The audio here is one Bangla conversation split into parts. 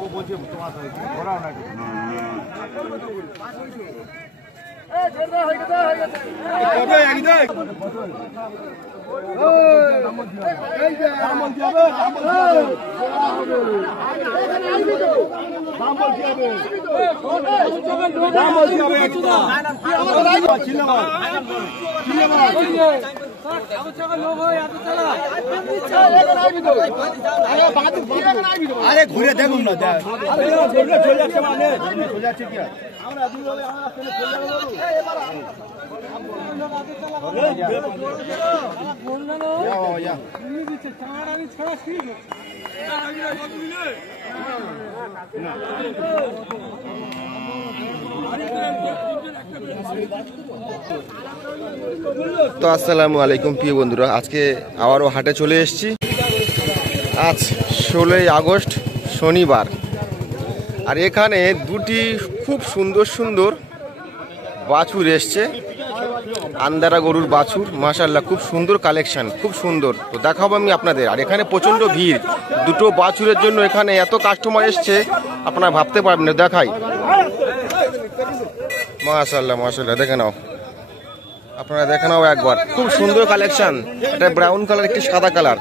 ও বলছে তোমার ঘোরাও নাকি আরে ঘুরে দেখুন না চলে যাচ্ছে মানে চলে যাচ্ছে কি তো আসসালামু আলাইকুম প্রিয় বন্ধুরা, আজকে আবারও হাটে চলে এসেছি। আজ 16ই আগস্ট শনিবার, আর এখানে দুটি খুব সুন্দর সুন্দর বাছুর এসছে, আন্দারা গরুর বাছুর। মাশাআল্লাহ, খুব সুন্দর কালেকশন, খুব সুন্দর। তো দেখাবো আমি আপনাদের। আর এখানে প্রচণ্ড ভিড়, দুটো বাছুরের জন্য এখানে এত কাস্টমার এসছে আপনারা ভাবতে পারবেন না। দেখাই, মাশাআল্লাহ মাশাআল্লাহ, দেখে নাও, আপনারা দেখে নাও একবার, খুব সুন্দর কালেকশন। এটা ব্রাউন কালার, একটি সাদা কালার।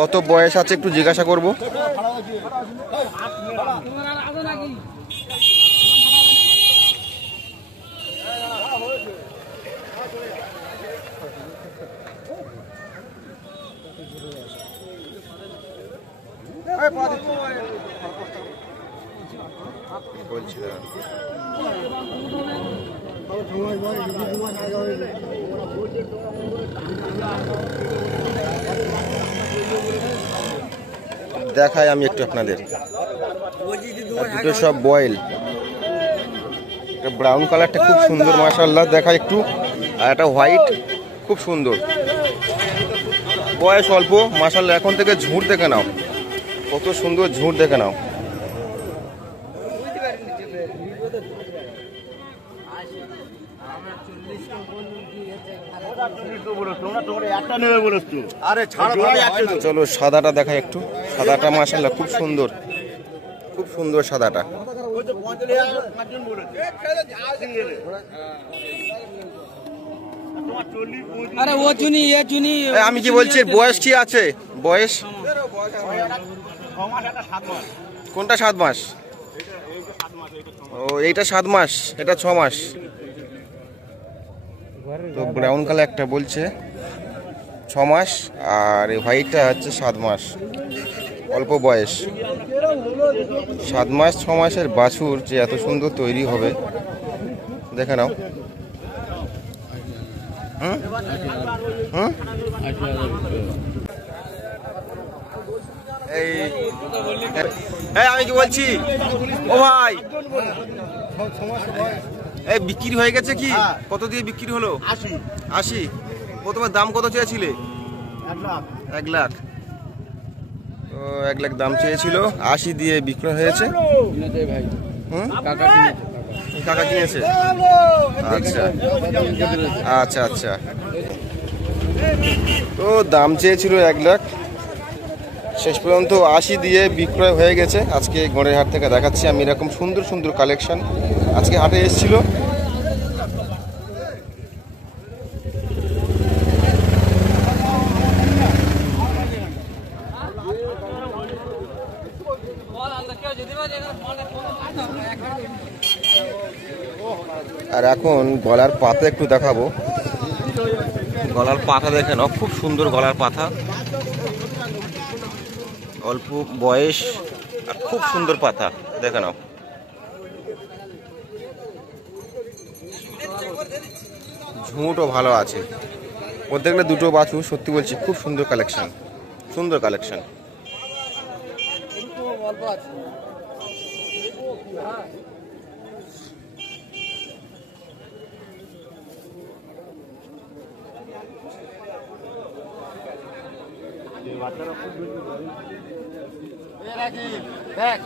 কত বয়স আছে একটু জিজ্ঞাসা করবো। দেখাই আমি একটু আপনাদের, দুটো সব বয়েল। ব্রাউন কালারটা খুব সুন্দর মাশাআল্লাহ, দেখাই একটু। আর একটা হোয়াইট, খুব সুন্দর, বয়স অল্প মাশাআল্লাহ। এখন থেকে ঝুঁট দেখে নাও, কত সুন্দর ঝুঁট দেখে নাও। চলো সাদাটা দেখাই একটু। সাদাটা মাশাআল্লাহ খুব সুন্দর, খুব সুন্দর সাদাটা। আমি কি বলছি, বয়স কি আছে? বয়স কোনটা 7 মাস? ও, এইটা 7 মাস, এটা 6 মাস। তো ব্রাউন কালার একটা বলছে 6 মাস, আর এই হোয়াইটটা হচ্ছে 7 মাস, অল্প বয়স। 7 মাস 6 মাসের বাছুর যে এত সুন্দর তৈরি হবে দেখে নাও। এই আমি কি বলছি, ও ভাই, এই বিক্রি হয়ে গেছে কি? কত দিয়ে বিক্রি হলো? 80। প্রথমে দাম কত চেয়েছিলে? 1 লাখ। তো 1 লাখ দাম চেয়েছিল, 80 দিয়ে বিক্রয় হয়েছে। কাকা কিনেছে? আচ্ছা আচ্ছা আচ্ছা। তো দাম চেয়েছিল 1 লাখ, শেষ পর্যন্ত 80 দিয়ে বিক্রয় হয়ে গেছে। আজকে গড়ের হাট থেকে দেখাচ্ছি আমি এরকম সুন্দর সুন্দর কালেকশন আজকে হাটে এসেছিল। আর এখন গলার পাতা একটু দেখাবো। গলার পাতা দেখে নাও, খুব সুন্দর গলার পাতা, অল্প বয়স আর খুব সুন্দর পাতা দেখে নাও। ঝুঁটও ভালো আছে। প্রত্যেকটা দুটো বাছুর, সত্যি বলছি খুব সুন্দর কালেকশন, সুন্দর কালেকশন। বাচ্চারা খুব দেখ